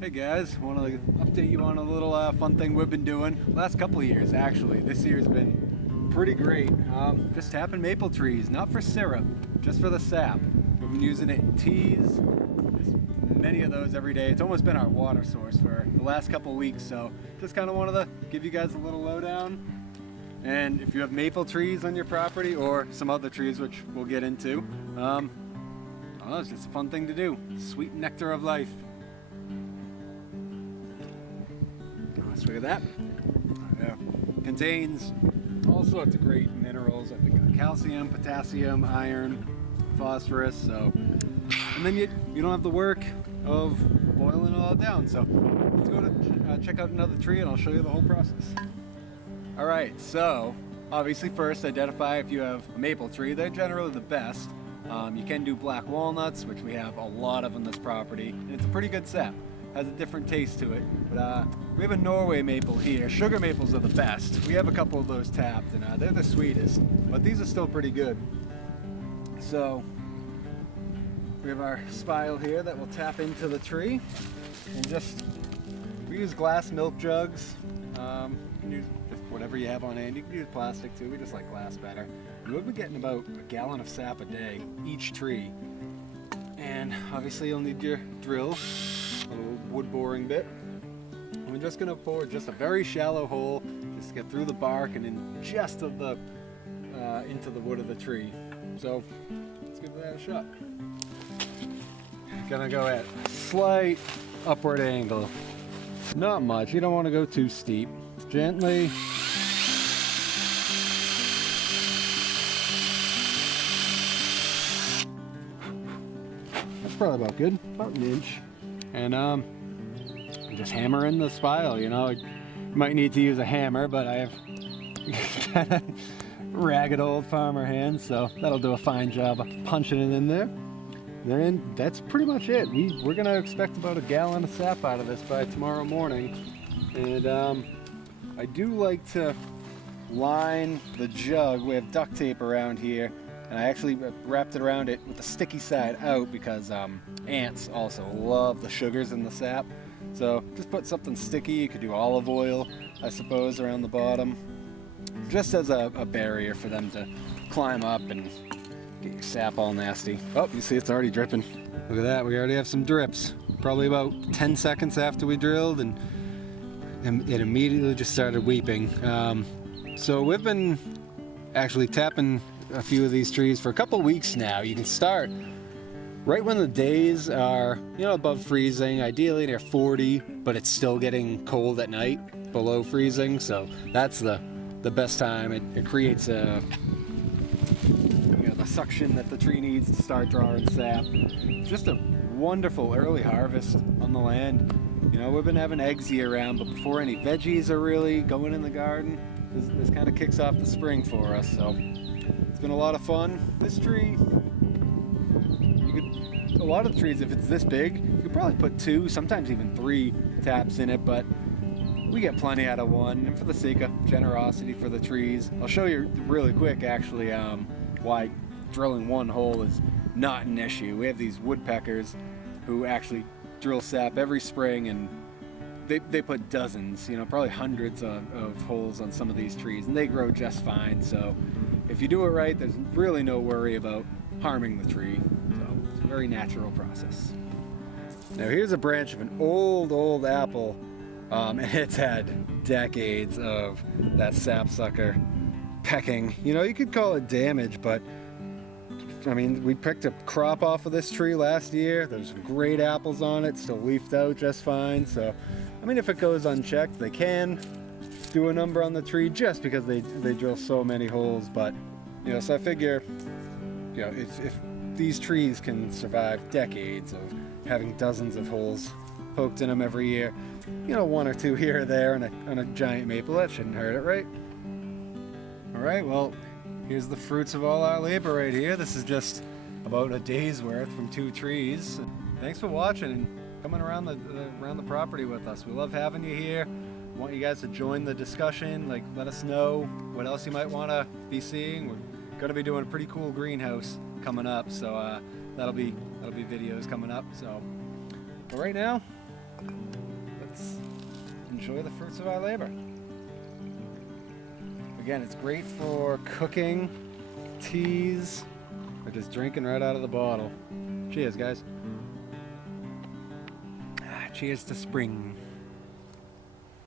Hey guys, want to update you on a little fun thing we've been doing last couple of years actually. This year's been pretty great. Just tapping maple trees, not for syrup, just for the sap. We've been using it in teas, just many of those every day. It's almost been our water source for the last couple of weeks, so just kind of wanted to give you guys a little lowdown. And if you have maple trees on your property or some other trees, which we'll get into, I don't know, it's just a fun thing to do. Sweet nectar of life. Let's look at that. Yeah. Contains all sorts of great minerals. I think calcium, potassium, iron, phosphorus. So, and then you don't have the work of boiling it all down. So let's go to check out another tree, and I'll show you the whole process. All right. So obviously, first identify if you have a maple tree. They're generally the best. You can do black walnuts, which we have a lot of on this property, and it's a pretty good sap. Has a different taste to it, but we have a Norway maple here. Sugar maples are the best. We have a couple of those tapped, and they're the sweetest, but these are still pretty good. So we have our spile here that will tap into the tree, and we use glass milk jugs. You can use just whatever you have on hand. You can use plastic too. We just like glass better. We'll be getting about a gallon of sap a day each tree, and obviously you'll need your drill. A little wood boring bit. And we're just going to pour just a very shallow hole, just get through the bark and in just of the into the wood of the tree. So let's give that a shot. Gonna go at a slight upward angle. Not much. You don't want to go too steep. Gently. That's probably about good. About an inch. And just hammer in the spile. You know, you might need to use a hammer, but I have kind of ragged old farmer hands, so that'll do a fine job of punching it in there. Then that's pretty much it. We're gonna expect about a gallon of sap out of this by tomorrow morning. And I do like to line the jug. We have duct tape around here, and I actually wrapped it around it with the sticky side out because ants also love the sugars in the sap. So just put something sticky. You could do olive oil, I suppose, around the bottom, just as a barrier for them to climb up and get your sap all nasty. Oh, you see it's already dripping. Look at that, we already have some drips. Probably about 10 seconds after we drilled, and it immediately just started weeping. So we've been actually tapping a few of these trees for a couple weeks now. You can start right when the days are, above freezing, ideally near 40, but it's still getting cold at night, below freezing. So that's the best time. It creates the suction that the tree needs to start drawing sap. Just a wonderful early harvest on the land. We've been having eggs year round, but before any veggies are really going in the garden, this kind of kicks off the spring for us. So it's been a lot of fun. This tree, a lot of the trees, if it's this big, you could probably put 2, sometimes even 3 taps in it, but we get plenty out of 1. And for the sake of generosity for the trees, I'll show you really quick actually why drilling 1 hole is not an issue. We have these woodpeckers who actually drill sap every spring, and they put dozens, probably hundreds of holes on some of these trees, and they grow just fine. So if you do it right, there's really no worry about harming the tree. So very natural process. Now here's a branch of an old apple, and it's had decades of that sapsucker pecking. You could call it damage, but I mean, we picked a crop off of this tree last year. There's great apples on it, still leafed out just fine. So, I mean, if it goes unchecked, they can do a number on the tree just because they drill so many holes. But, so I figure, if these trees can survive decades of having dozens of holes poked in them every year, 1 or 2 here or there on a giant maple, that shouldn't hurt it, right? All right, well, here's the fruits of all our labor right here. This is just about a day's worth from 2 trees. Thanks for watching and coming around the property with us. We love having you here. We want you guys to join the discussion. Let us know what else you might want to be seeing. We're going to be doing a pretty cool greenhouse coming up, so that'll be videos coming up. So, but right now, let's enjoy the fruits of our labor. Again, it's great for cooking, teas, or just drinking right out of the bottle. Cheers, guys. Cheers to spring.